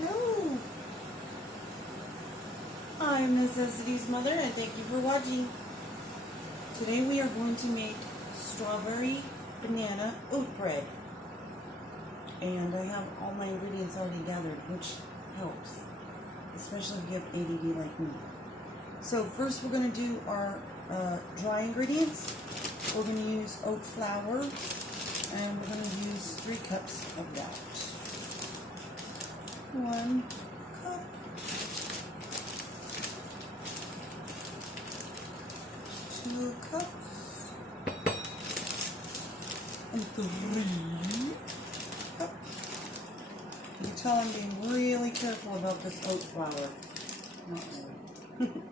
Hello. I'm Necessity's mother and thank you for watching. Today we are going to make strawberry banana oat bread. And I have all my ingredients already gathered, which helps, especially if you have ADD like me. So first we're going to do our dry ingredients. We're going to use oat flour and we're going to use 3 cups of that. 1 cup. 2 cups. And 3 cups. You can tell I'm being really careful about this oat flour. Not really.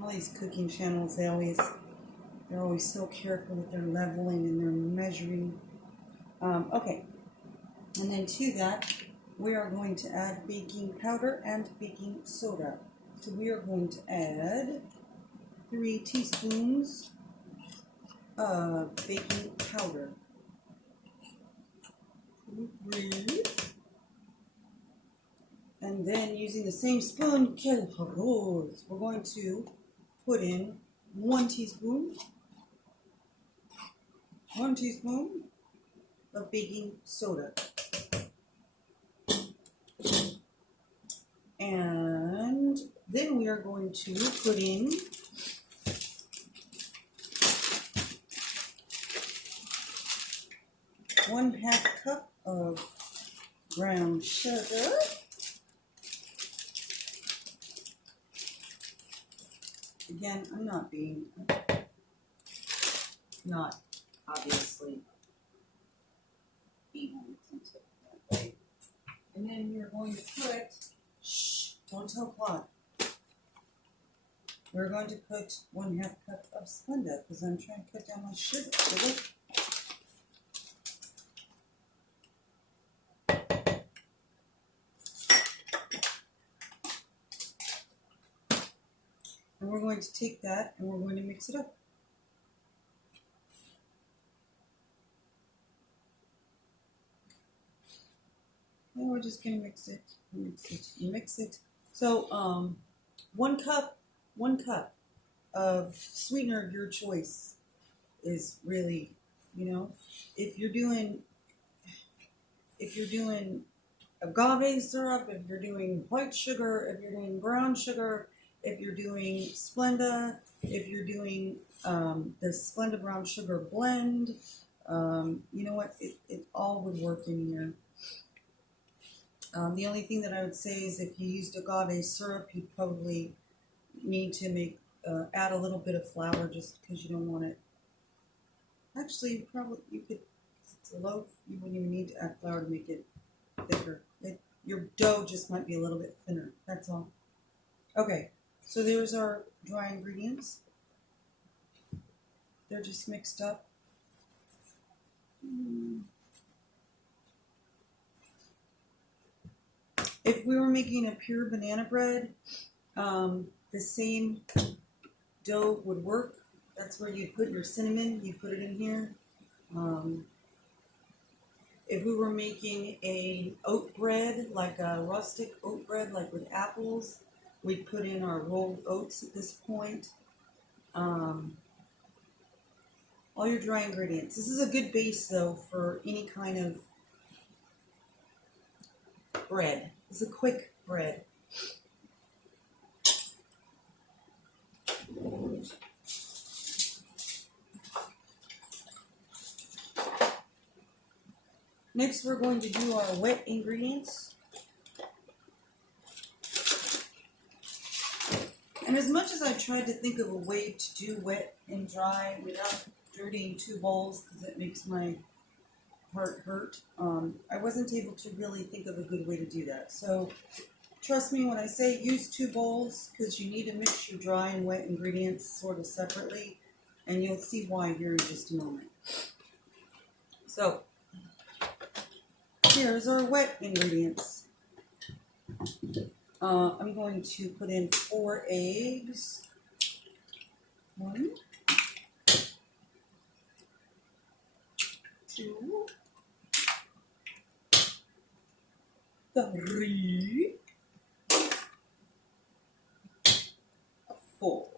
All these cooking channels, they're always so careful that they're leveling and they're measuring. Okay, and then to that, we are going to add baking powder and baking soda. So we are going to add 3 teaspoons of baking powder. 3. And then using the same spoon, we're going to put in 1 teaspoon of baking soda. And then we are going to put in 1/2 cup of brown sugar. Again, I'm not obviously being attentive that way. And then we're going to put, don't tell Claude. We're going to put 1/2 cup of Splenda because I'm trying to cut down my sugar. And we're going to take that and we're going to mix it up. And we're just going to mix it. So, 1 cup of sweetener of your choice is really, if you're doing agave syrup, if you're doing white sugar, if you're doing brown sugar, if you're doing Splenda, if you're doing the Splenda brown sugar blend, you know what, it all would work in here. The only thing that I would say is if you used agave syrup, you'd probably need to add a little bit of flour just because you don't want it. Actually, you could, because it's a loaf, you wouldn't even need to add flour to make it thicker. Your dough just might be a little bit thinner, that's all. Okay, so there's our dry ingredients. They're just mixed up. If we were making a pure banana bread, the same dough would work. That's where you'd put your cinnamon, you put it in here. If we were making a oat bread, like a rustic oat bread, like with apples, we'd put in our rolled oats at this point. All your dry ingredients. This is a good base, though, for any kind of bread. It's a quick bread. Next, we're going to do our wet ingredients. And as much as I tried to think of a way to do wet and dry without dirtying 2 bowls, because it makes my heart hurt, I wasn't able to really think of a good way to do that. So trust me when I say use 2 bowls, because you need to mix your dry and wet ingredients sort of separately, and you'll see why here in just a moment. So here's our wet ingredients. I'm going to put in 4 eggs. 1, 2, 3, 4.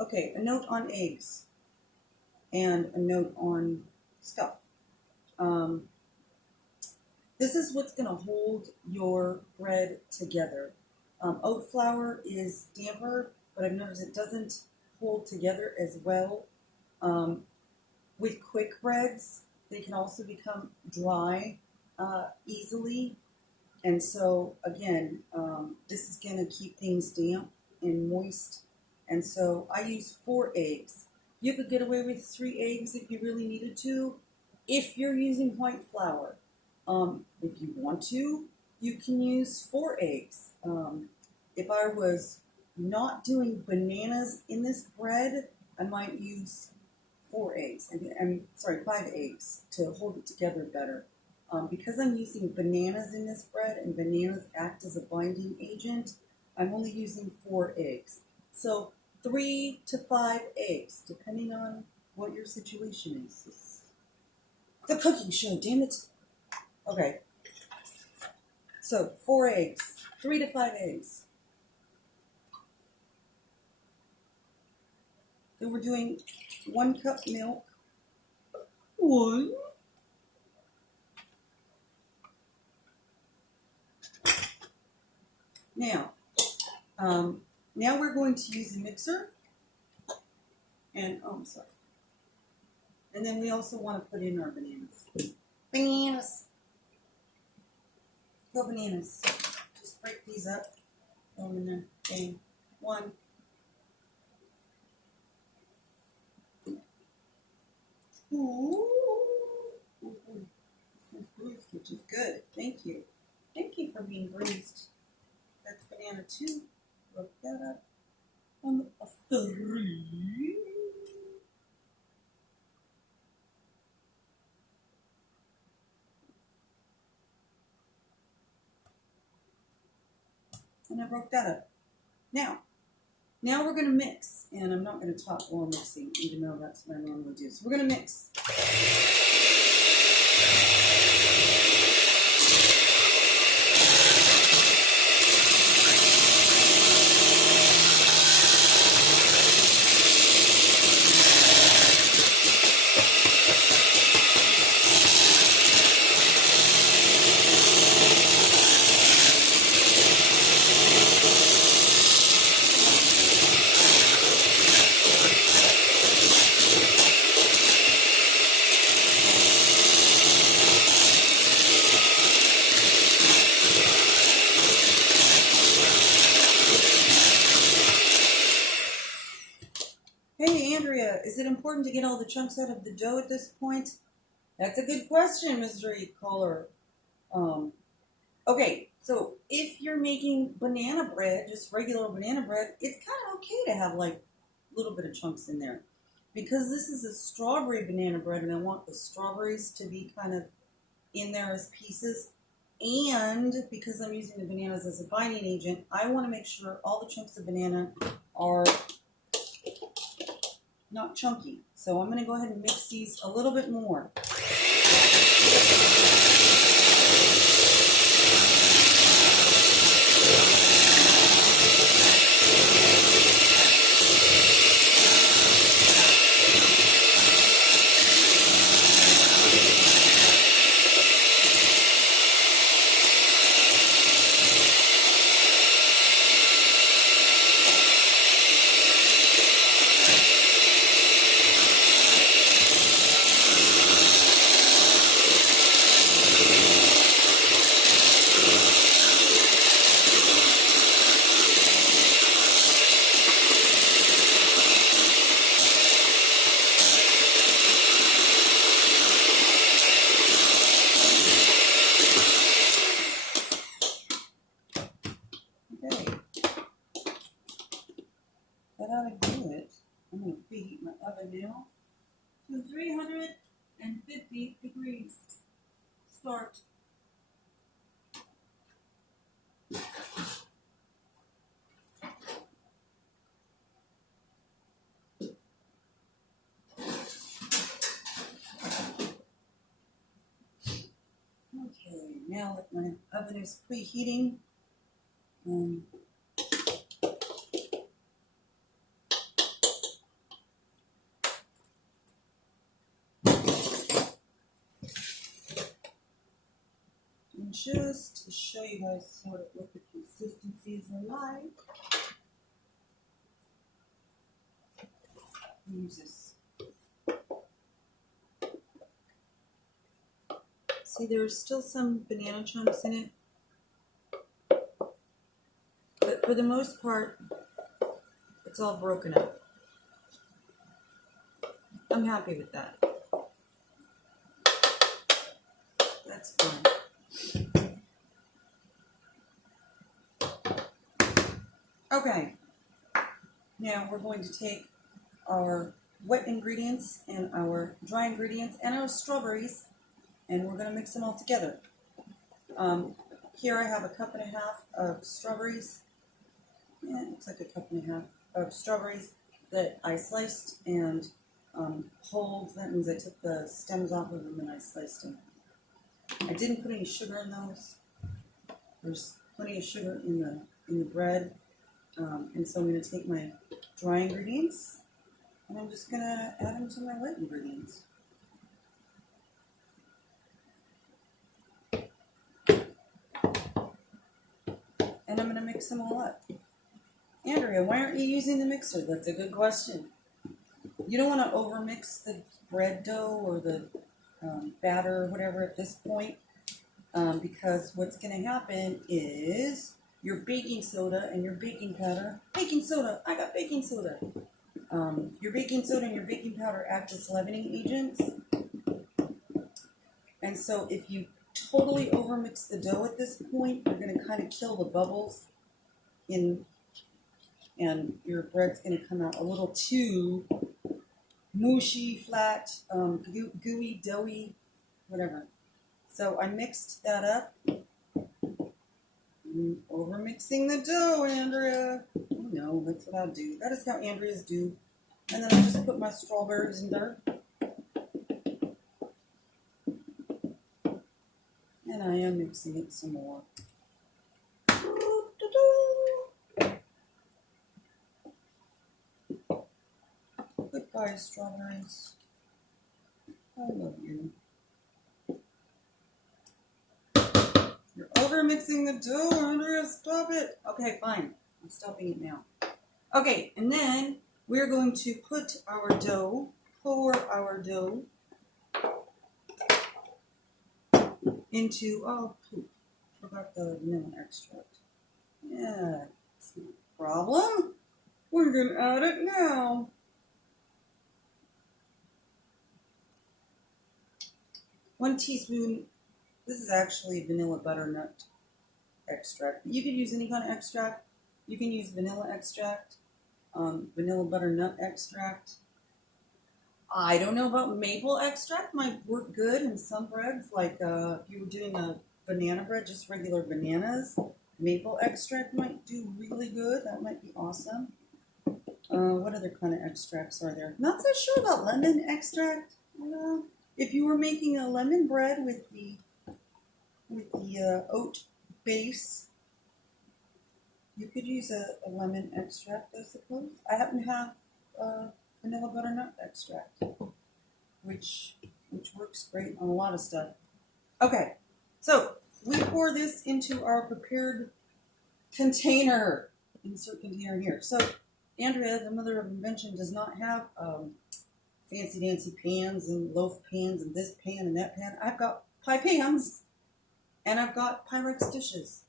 Okay, a note on eggs and a note on stuff. This is what's going to hold your bread together. Oat flour is damper, but I've noticed it doesn't hold together as well. With quick breads, they can also become dry easily. And so, again, this is going to keep things damp and moist. And so I use 4 eggs. You could get away with 3 eggs if you really needed to, if you're using white flour. If you want to, you can use 4 eggs. If I was not doing bananas in this bread, I might use 4 eggs. I'm sorry, 5 eggs to hold it together better. Because I'm using bananas in this bread and bananas act as a binding agent, I'm only using 4 eggs. So 3 to 5 eggs, depending on what your situation is. It's the cooking show, damn it. Okay. So 4 eggs, 3 to 5 eggs. Then we're doing 1 cup milk. 1. Now we're going to use a mixer. And, oh, I'm sorry. And then we also want to put in our bananas. Bananas. Go bananas. Just break these up. Throw them in there. Bang. 1. Ooh. This bruised, which is good. Thank you. Thank you for being bruised. That's banana 2. Look that up. On a 3. And I broke that up. Now we're going to mix. And I'm not going to talk while mixing, even though that's what I normally do. So we're going to mix. Hey, Andrea, is it important to get all the chunks out of the dough at this point? That's a good question, Mystery Caller. Okay, so if you're making banana bread, just regular banana bread, it's kind of okay to have like a little bit of chunks in there. Because this is a strawberry banana bread and I want the strawberries to be kind of in there as pieces. And because I'm using the bananas as a binding agent, I want to make sure all the chunks of banana are not chunky. So I'm going to go ahead and mix these a little bit more. That ought to do it. I'm going to preheat my oven now to 350 degrees. Start. now that my oven is preheating, and just to show you guys sort of what the consistencies are like, use this. See, there's still some banana chunks in it, but for the most part, it's all broken up. I'm happy with that. That's fine. Okay, now we're going to take our wet ingredients and our dry ingredients and our strawberries, and we're going to mix them all together. Here I have a cup and a half of strawberries. Yeah, it looks like a cup and a half of strawberries that I sliced and pulled. That means I took the stems off of them and I sliced them. I didn't put any sugar in those. There's plenty of sugar in the bread, and so I'm going to take my dry ingredients and I'm just going to add them to my wet ingredients. And I'm going to mix them all up. Andrea, why aren't you using the mixer? That's a good question. You don't want to overmix the bread dough or the batter or whatever at this point, because what's going to happen is your baking soda and your baking powder. Baking soda! I got baking soda! Your baking soda and your baking powder act as leavening agents. And so if you totally overmix the dough at this point, you're going to kind of kill the bubbles in, and your bread's going to come out a little too mushy, flat, gooey, doughy, whatever. So I mixed that up. Overmixing the dough, Andrea. Oh no, that's what I do. That is how Andreas do. And then I just put my strawberries in there. And I am mixing it some more. Goodbye, strawberries. I love you. You're over mixing the dough, Andrea. Stop it. Okay, fine. I'm stopping it now. Okay, and then we're going to put our dough, pour our dough into, oh, poop. Forgot the vanilla extract. Yeah, it's no problem. We're going to add it now. One teaspoon. This is actually vanilla butternut extract. You could use any kind of extract. You can use vanilla extract, vanilla butternut extract. I don't know about maple extract. Might work good in some breads. Like if you were doing a banana bread, just regular bananas, maple extract might do really good. That might be awesome. What other kind of extracts are there? Not so sure about lemon extract. If you were making a lemon bread with the oat base, you could use a lemon extract, I suppose. I happen to have vanilla butternut extract, which works great on a lot of stuff. Okay, so we pour this into our prepared container. Insert container here. So Andrea, the mother of invention, does not have fancy dancy pans and loaf pans and this pan and that pan. I've got pie pans and I've got Pyrex dishes.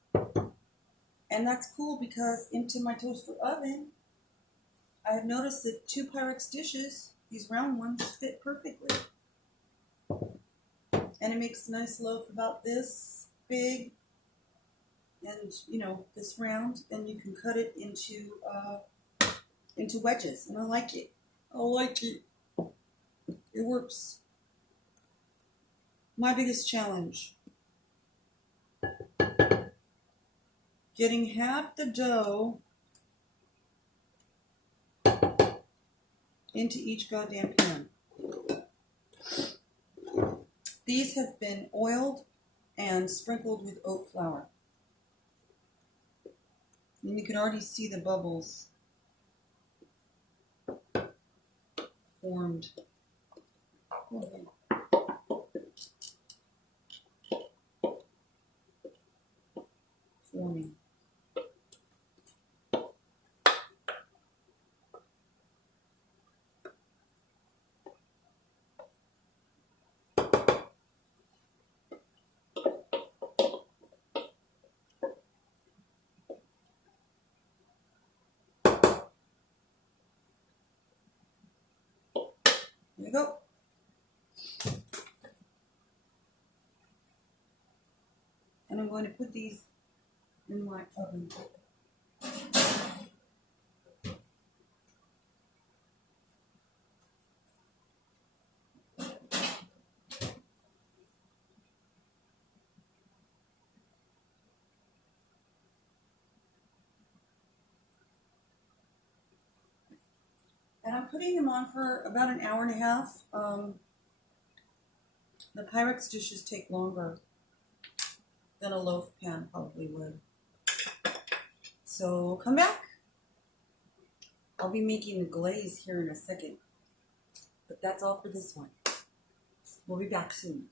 And that's cool because into my toaster oven, I have noticed that 2 Pyrex dishes, these round ones, fit perfectly. And it makes a nice loaf about this big and, this round. And you can cut it into wedges. And I like it. I like it. It works. My biggest challenge: getting half the dough into each goddamn pan. These have been oiled and sprinkled with oat flour. And you can already see the bubbles formed. Okay. Forming. There you go. And I'm going to put these in my oven. And I'm putting them on for about an hour and a half. The Pyrex dishes take longer than a loaf pan probably would. So come back. I'll be making the glaze here in a second. But that's all for this one. We'll be back soon.